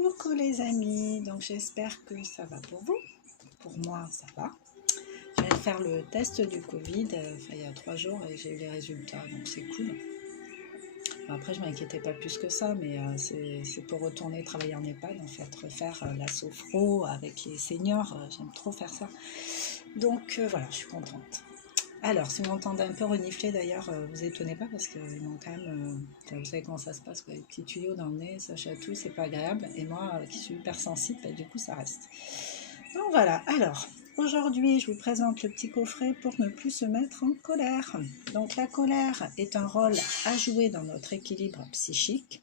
Coucou les amis, donc j'espère que ça va pour vous. Pour moi, ça va. Je viens de faire le test du Covid il y a 3 jours et j'ai eu les résultats, donc c'est cool. Après, je m'inquiétais pas plus que ça, mais c'est pour retourner travailler en EHPAD, en fait, refaire la sophro avec les seniors. J'aime trop faire ça. Donc voilà, je suis contente. Alors, si vous m'entendez un peu renifler d'ailleurs, vous étonnez pas parce qu'ils m'ont quand même. Vous savez comment ça se passe, quoi, les petits tuyaux dans le nez, ça chatouille, c'est pas agréable. Et moi, qui suis hypersensible, du coup, ça reste. Donc voilà, alors, aujourd'hui, je vous présente le petit coffret pour ne plus se mettre en colère. Donc, la colère est un rôle à jouer dans notre équilibre psychique,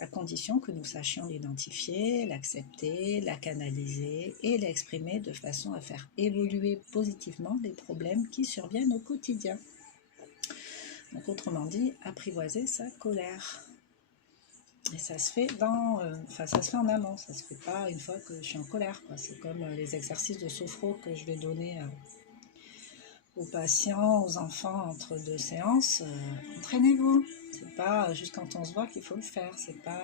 à condition que nous sachions l'identifier, l'accepter, la canaliser et l'exprimer de façon à faire évoluer positivement les problèmes qui surviennent au quotidien. Donc autrement dit, apprivoiser sa colère. Et ça se fait ça se fait en amont, ça se fait pas une fois que je suis en colère, quoi. C'est comme les exercices de sophro que je vais donner aux patients, aux enfants entre 2 séances. Entraînez-vous. C'est pas juste quand on se voit qu'il faut le faire, c'est pas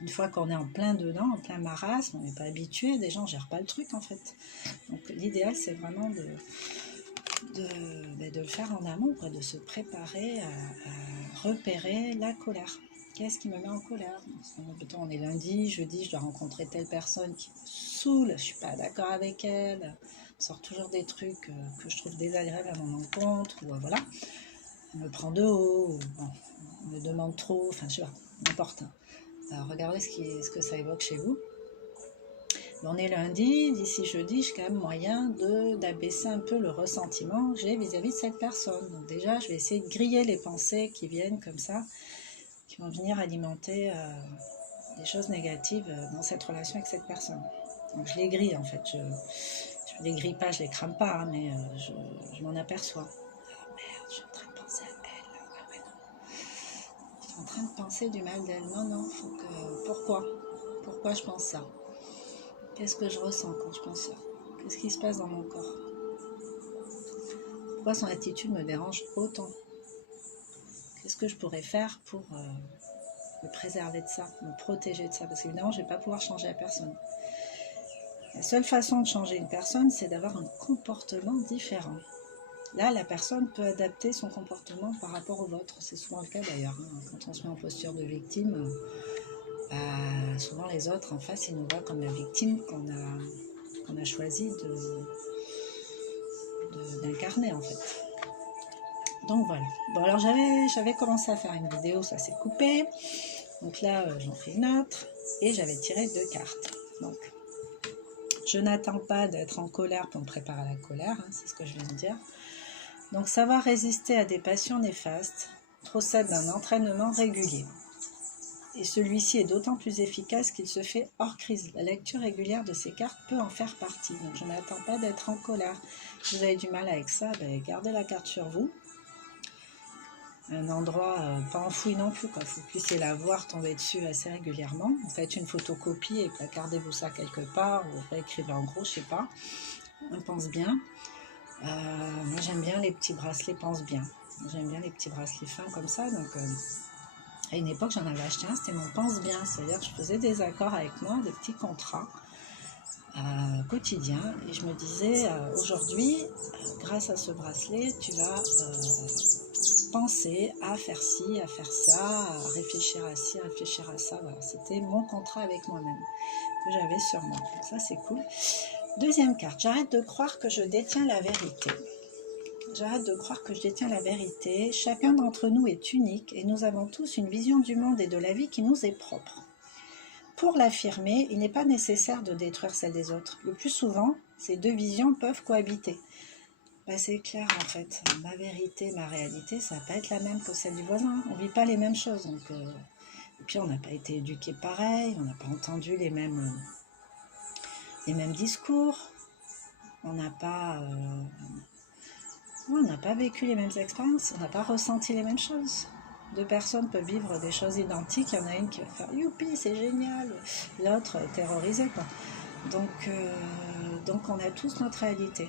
une fois qu'on est en plein dedans, en plein marasme, on n'est pas habitué, des gens ne gèrent pas le truc en fait. Donc l'idéal c'est vraiment de le faire en amont, quoi, de se préparer à repérer la colère. Qu'est-ce qui me met en colère? On est lundi, jeudi, je dois rencontrer telle personne qui me saoule, je ne suis pas d'accord avec elle, on sort toujours des trucs que je trouve désagréables à mon encontre, ou voilà, elle me prend de haut, ou bon, on me demande trop, enfin je sais pas, n'importe. Alors regardez ce que ça évoque chez vous. On est lundi, d'ici jeudi, j'ai quand même moyen d'abaisser un peu le ressentiment que j'ai vis-à-vis de cette personne. Donc déjà, je vais essayer de griller les pensées qui viennent comme ça, qui vont venir alimenter des choses négatives dans cette relation avec cette personne. Donc je les grille en fait, je ne les grille pas, je les crame pas, hein, mais je m'en aperçois. Ah merde, je suis en train de penser à elle. Ah ouais, non. Je suis en train de penser du mal d'elle. Non, faut que... Pourquoi je pense ça? Qu'est-ce que je ressens quand je pense ça? Qu'est-ce qui se passe dans mon corps? Pourquoi son attitude me dérange autant? Qu'est-ce que je pourrais faire pour me préserver de ça, me protéger de ça? Parce qu'évidemment, je ne vais pas pouvoir changer la personne. La seule façon de changer une personne, c'est d'avoir un comportement différent. Là, la personne peut adapter son comportement par rapport au vôtre. C'est souvent le cas d'ailleurs. Quand on se met en posture de victime, souvent les autres en face, ils nous voient comme la victime qu'on a choisi d'incarner en fait. Donc voilà. Bon, alors j'avais commencé à faire une vidéo, ça s'est coupé. Donc là, j'en fais une autre. Et j'avais tiré 2 cartes. Donc, je n'attends pas d'être en colère pour me préparer à la colère, hein, c'est ce que je viens de dire. Donc, savoir résister à des passions néfastes procède d'un entraînement régulier. Et celui-ci est d'autant plus efficace qu'il se fait hors crise. La lecture régulière de ces cartes peut en faire partie. Donc, je n'attends pas d'être en colère. Si vous avez du mal avec ça, gardez la carte sur vous. Un endroit pas enfoui non plus, quoi. Vous puissiez la voir tomber dessus assez régulièrement. Vous faites une photocopie et placardez-vous ça quelque part, ou réécrivez en gros, je sais pas. On pense bien. Moi j'aime bien les petits bracelets pense bien. J'aime bien les petits bracelets fins comme ça. Donc à une époque j'en avais acheté un, c'était mon pense bien. C'est-à-dire que je faisais des accords avec moi, des petits contrats quotidien, et je me disais aujourd'hui grâce à ce bracelet tu vas penser à faire ci, à faire ça, à réfléchir à ci, à réfléchir à ça. Voilà, c'était mon contrat avec moi-même que j'avais sur moi. Donc ça c'est cool. Deuxième carte, j'arrête de croire que je détiens la vérité. J'arrête de croire que je détiens la vérité. Chacun d'entre nous est unique et nous avons tous une vision du monde et de la vie qui nous est propre. Pour l'affirmer, il n'est pas nécessaire de détruire celle des autres. Le plus souvent, ces deux visions peuvent cohabiter. C'est clair en fait, ma vérité, ma réalité, ça va pas être la même que celle du voisin. On vit pas les mêmes choses. Donc, et puis on n'a pas été éduqués pareil, on n'a pas entendu les mêmes discours, on n'a pas vécu les mêmes expériences, on n'a pas ressenti les mêmes choses. 2 personnes peuvent vivre des choses identiques, il y en a une qui va faire youpi, c'est génial, l'autre terrorisée, quoi. Donc on a tous notre réalité.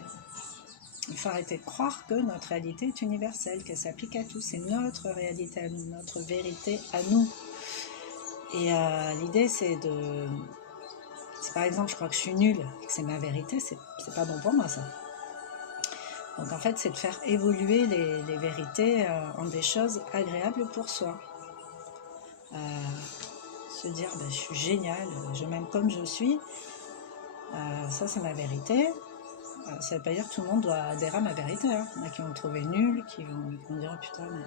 Il faut arrêter de croire que notre réalité est universelle, qu'elle s'applique à tous. C'est notre réalité à nous, notre vérité à nous. Et l'idée, c'est de... Si par exemple, je crois que je suis nulle et que c'est ma vérité, c'est pas bon pour moi, ça. Donc en fait, c'est de faire évoluer les vérités en des choses agréables pour soi. Se dire, ben, je suis géniale, je m'aime comme je suis, ça c'est ma vérité. Ça ne veut pas dire que tout le monde doit adhérer à ma vérité. Hein. Il y en a qui vont me trouver nulle, qui vont dire oh, putain, mais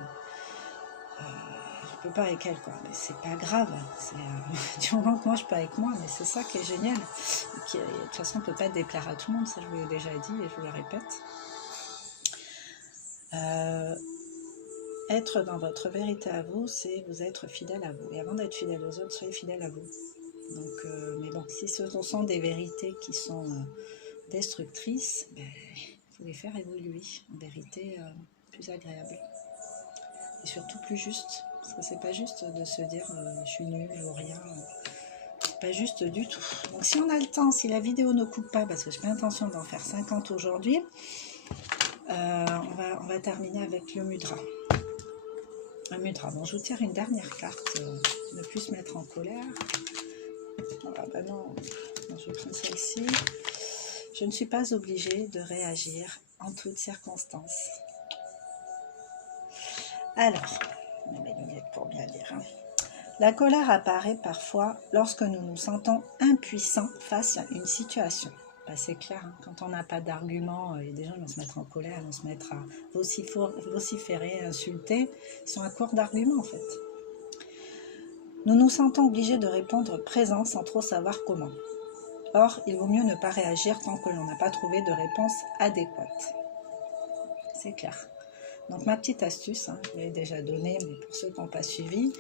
je peux pas avec elle, quoi. Mais c'est pas grave. Du moment que moi je peux avec moi, mais c'est ça qui est génial. De toute façon, on ne peut pas déplaire à tout le monde, ça je vous l'ai déjà dit et je vous le répète. Être dans votre vérité à vous, c'est vous être fidèle à vous. Et avant d'être fidèle aux autres, soyez fidèle à vous. Donc, mais bon, si ce sont des vérités qui sont destructrices, ben, faut les faire évoluer en vérité plus agréable et surtout plus juste, parce que c'est pas juste de se dire je suis nulle, je vaux rien, c'est pas juste du tout. Donc si on a le temps, si la vidéo ne coupe pas, parce que j'ai pas l'intention d'en faire 50 aujourd'hui, on va terminer avec le mudra. Un mudra. Bon, je vous tire une dernière carte, ne plus se mettre en colère. Ah bah non, je prends celle-ci. Je ne suis pas obligée de réagir en toutes circonstances. Alors, je mets mes lunettes pour bien lire. Hein. La colère apparaît parfois lorsque nous nous sentons impuissants face à une situation. Ben, c'est clair, hein, quand on n'a pas d'argument, il y a des gens qui vont se mettre en colère, ils vont se mettre à vociférer, insulter. Ils sont à court d'arguments en fait. Nous nous sentons obligés de répondre présent sans trop savoir comment. Or, il vaut mieux ne pas réagir tant que l'on n'a pas trouvé de réponse adéquate. C'est clair. Donc ma petite astuce, hein, je vous l'ai déjà donnée, mais pour ceux qui n'ont pas suivi,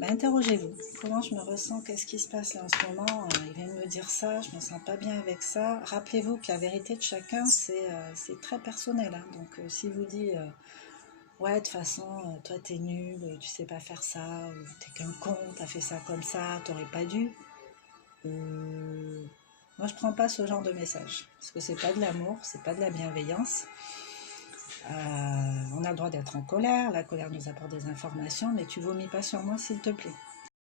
ben, interrogez-vous. Comment je me ressens? Qu'est-ce qui se passe là en ce moment? Il vient de me dire ça, je ne me sens pas bien avec ça. Rappelez-vous que la vérité de chacun, c'est très personnel. Hein. Donc s'il vous dit ouais, de toute façon, toi t'es nul, tu sais pas faire ça, ou t'es qu'un con, t'as fait ça comme ça, t'aurais pas dû. Moi je prends pas ce genre de message, parce que c'est pas de l'amour, c'est pas de la bienveillance. On a le droit d'être en colère, la colère nous apporte des informations, mais tu vomis pas sur moi s'il te plaît.